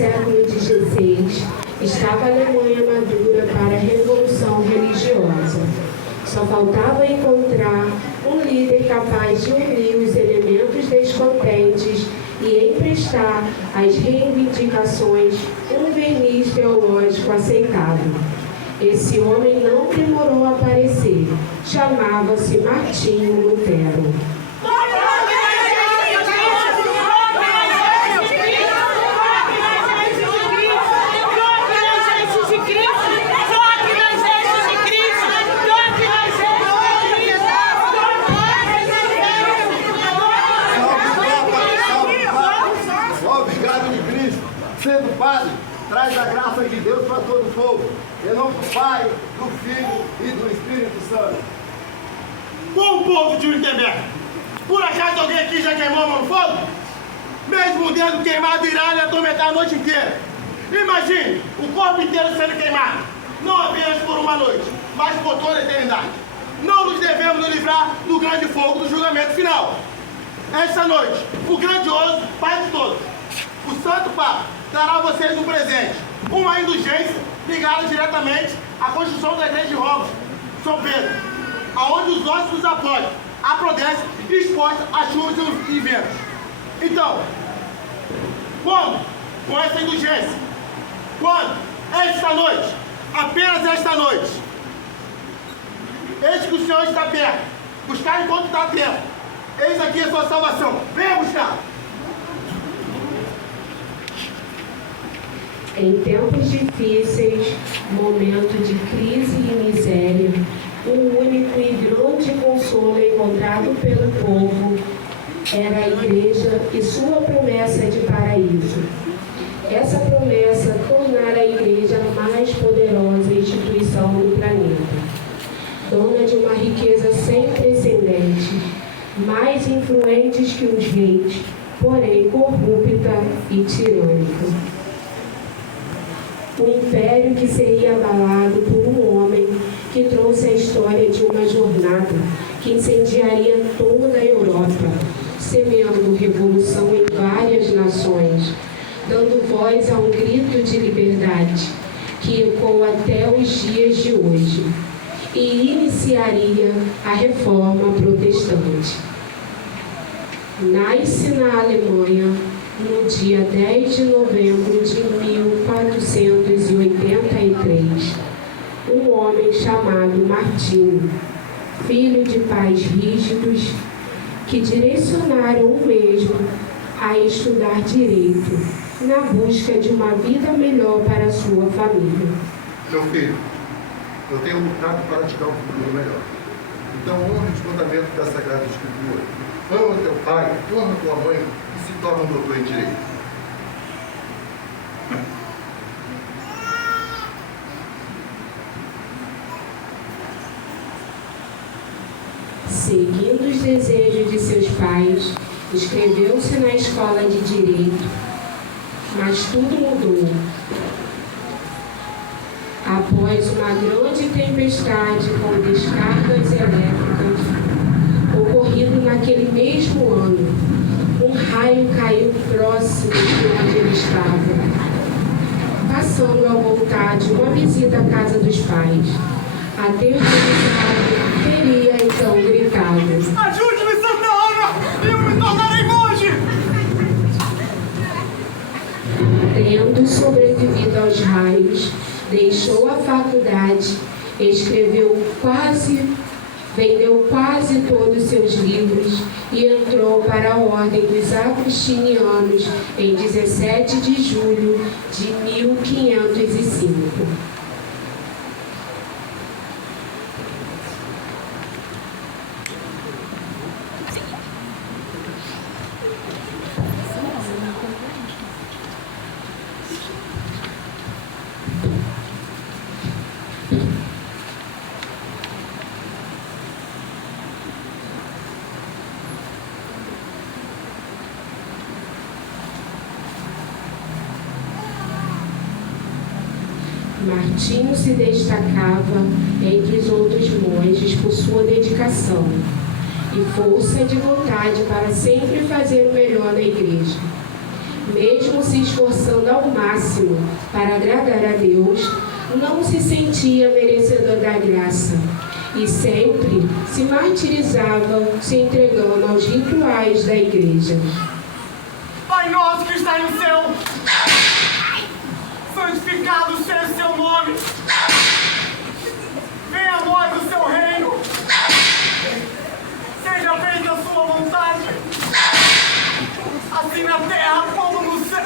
século XVI, estava a Alemanha madura para a revolução religiosa. Só faltava encontrar um líder capaz de unir os elementos descontentes e emprestar às reivindicações um verniz teológico aceitável. Esse homem não demorou a aparecer. Chamava-se Martinho Lutero. Sendo Padre, traz a graça de Deus para todo o povo, em nome do Pai, do Filho e do Espírito Santo. Bom povo de Wittenberg, por acaso alguém aqui já queimou a mão no fogo? Mesmo o dedo queimado irá lhe atormentar a noite inteira. Imagine o corpo inteiro sendo queimado, não apenas por uma noite, mas por toda a eternidade. Não nos devemos nos livrar do grande fogo do julgamento final. Esta noite, o grandioso Pai de todos, o Santo Papa, dará a vocês um presente, uma indulgência ligada diretamente à construção da igreja de Roma, São Pedro, aonde os ossos dos apóstolos apodrecem expostos a chuvas e ventos. Então, como? Com essa indulgência. Quando? Esta noite, apenas esta noite. Eis que o Senhor está perto. Buscar enquanto está tempo. Eis aqui a sua salvação. Venha buscar. Em tempos difíceis, momento de crise e miséria, o único e grande consolo encontrado pelo povo era a igreja e sua promessa de paraíso. Essa promessa tornara a igreja a mais poderosa instituição do planeta, dona de uma riqueza sem precedentes, mais influentes que os reis, porém corrupta e tirânica. O império que seria abalado por um homem que trouxe a história de uma jornada que incendiaria toda a Europa, semeando revolução em várias nações, dando voz a um grito de liberdade que ecoa até os dias de hoje e iniciaria a reforma protestante. Nasce na Alemanha no dia 10 de novembro de 1483, um homem chamado Martinho, filho de pais rígidos que direcionaram o mesmo a estudar direito, na busca de uma vida melhor para a sua família. Meu filho, eu tenho lutado para te dar um futuro melhor. Então honre os mandamentos da Sagrada Escritura. Ama teu pai, honra tua mãe e se torna um doutor em direito. Seguindo os desejos de seus pais, inscreveu-se na escola de direito, mas tudo mudou. Após uma grande tempestade com descargas elétricas, ocorrido naquele mesmo ano, um raio caiu próximo de onde ele estava. Passando ao voltar de uma visita à casa dos pais, aterrorizado, teria então gritado: Ajude-me, Santa Ana! Eu me tornarei monge! Tendo sobrevivido aos raios, deixou a faculdade, vendeu quase todos seus livros e entrou para a Ordem dos Agostinianos em 17 de julho de 1505. Martinho se destacava entre os outros monges por sua dedicação e força de vontade para sempre fazer o melhor na igreja. mesmo se esforçando ao máximo para agradar a Deus, não se sentia merecedor da graça e sempre se martirizava se entregando aos rituais da igreja. Pai nosso que está no céu, santificado seja o seu nome. Venha a nós o seu reino. Seja feita a sua vontade, assim na terra como no céu.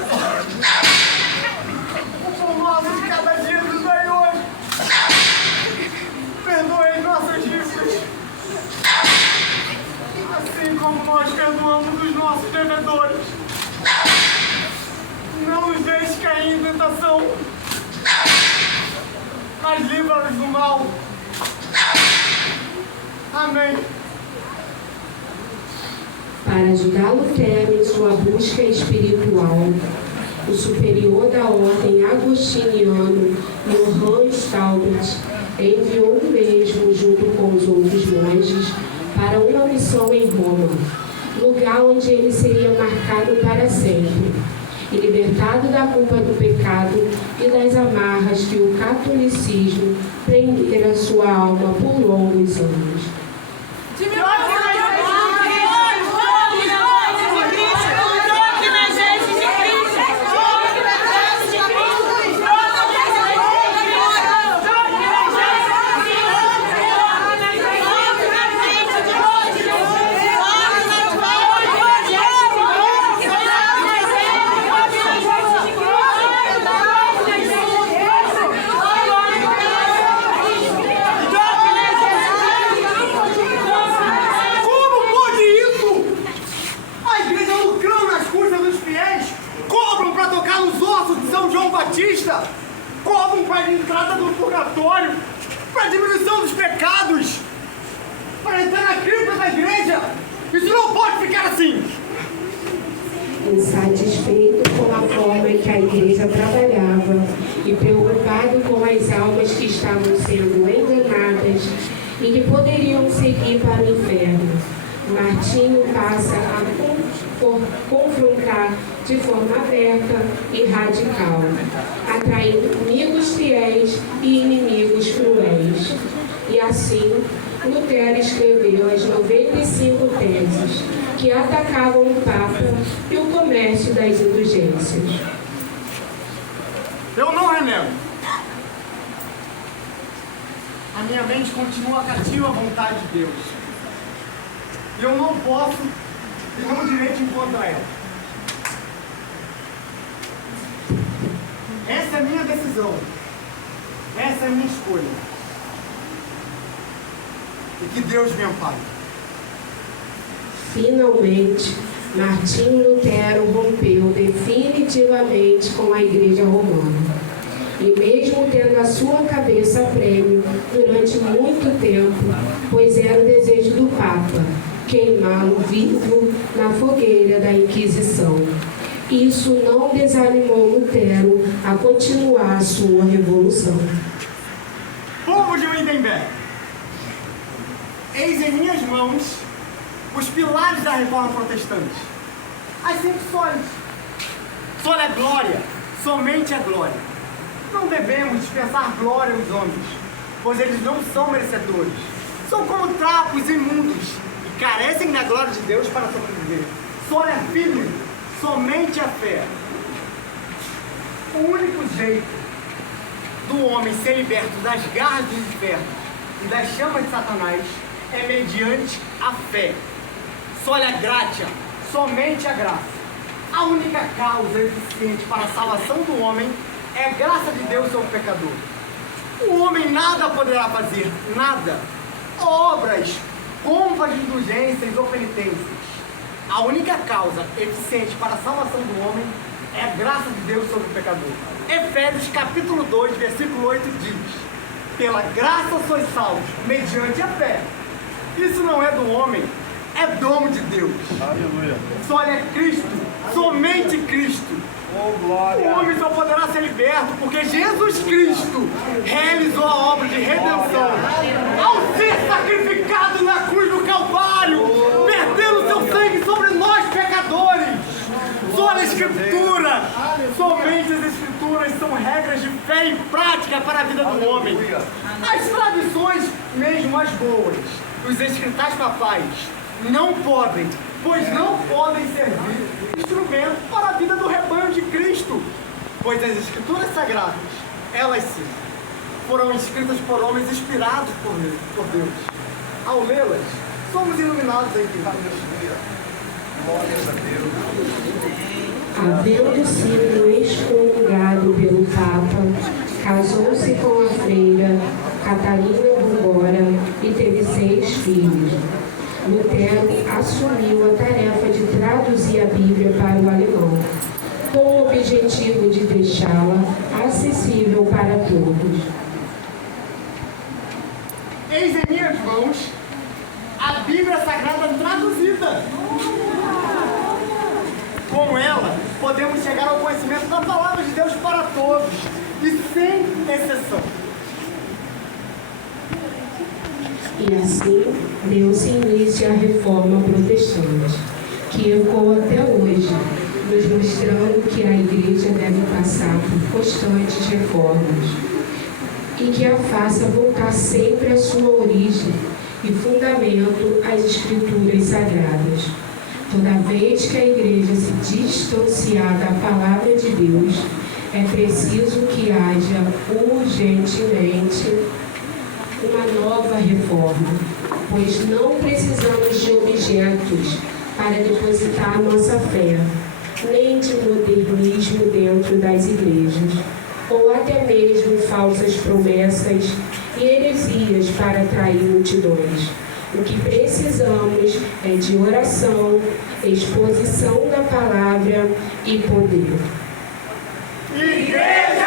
O pão nosso de cada dia nos dai hoje. Perdoe nossas dívidas, assim como nós perdoamos os nossos devedores. Não nos deixe cair em tentação, mas livra-nos do mal. Amém. Para ajudar Lutero em sua busca espiritual, o superior da ordem agostiniano, Johann Staubert, enviou o mesmo junto com os outros monges para uma missão em Roma, lugar onde ele seria marcado para sempre e libertado da culpa do pecado e das amarras que o catolicismo prendera sua alma por longos anos. Cobram para a entrada do purgatório, para a diminuição dos pecados, para entrar na cripta da igreja. Isso não pode ficar assim. Insatisfeito com a forma em que a igreja trabalhava e preocupado com as almas que estavam sendo enganadas e que poderiam seguir para o inferno, Martinho passa a confrontar de forma aberta e radical, atraindo amigos fiéis e inimigos cruéis. E assim, Lutero escreveu as 95 teses que atacavam o Papa e o comércio das indulgências. Eu não renego. A minha mente continua cativa à vontade de Deus. E eu não posso e não direito contra ela. Essa é a minha decisão. Essa é a minha escolha. E que Deus me ampare. Finalmente, Martinho Lutero rompeu definitivamente com a Igreja Romana. E mesmo tendo a sua cabeça a prêmio durante muito tempo, pois era o desejo do Papa queimá-lo vivo na fogueira da Inquisição. Isso não desanimou Lutero a continuar a sua revolução. Povo de Wittenberg, eis em minhas mãos os pilares da reforma protestante. As 5 solas. Sola é glória, somente a glória. Não devemos dispensar glória aos homens, pois eles não são merecedores. São como trapos imundos e carecem da glória de Deus para sobreviver. Sola é firme, somente a fé. O único jeito do homem ser liberto das garras do inferno e das chamas de Satanás é mediante a fé. Sola gratia, somente a graça. A única causa eficiente para a salvação do homem é a graça de Deus sobre o pecador. O homem nada poderá fazer, nada. Obras, compras de indulgências ou penitências. A única causa eficiente para a salvação do homem é a graça de Deus sobre o pecador. Efésios capítulo 2, versículo 8 diz: pela graça sois salvos, mediante a fé. Isso não é do homem, é dom de Deus. Aleluia. Só é Cristo, somente Cristo. Oh, glória. O homem só poderá ser liberto porque Jesus Cristo realizou a obra de redenção ao ser sacrificado na cruz do Calvário, perdendo seu sangue sobre nós pecadores. Só Escritura! Somente as Escrituras são regras de fé e prática para a vida do homem. As tradições, mesmo as boas, os escritais papais, não podem, pois não podem servir instrumento para a vida do rebanho de Cristo. Pois as Escrituras sagradas, elas sim, foram escritas por homens inspirados por Deus. Ao lê-las, somos iluminados em Cristo. Havendo sido excomungado pelo Papa, casou-se com a freira Catarina Bungora e teve 6 filhos. Lutero assumiu a tarefa de traduzir a Bíblia para o alemão, com o objetivo de deixá-la acessível para todos. Eis em minhas mãos a Bíblia Sagrada traduzida. Com ela, podemos chegar ao conhecimento da palavra de Deus para todos, e sem exceção. E assim, deu-se início à reforma protestante, que ecoa até hoje, nos mostrando que a Igreja deve passar por constantes reformas e que a faça voltar sempre à sua origem e fundamento às Escrituras Sagradas. Toda vez que a Igreja se distanciar da Palavra de Deus, é preciso que haja urgentemente uma nova reforma, pois não precisamos de objetos para depositar nossa fé, nem de modernismo dentro das igrejas, ou até mesmo falsas promessas e heresias para atrair multidões. O que precisamos é de oração, exposição da palavra e poder. Igreja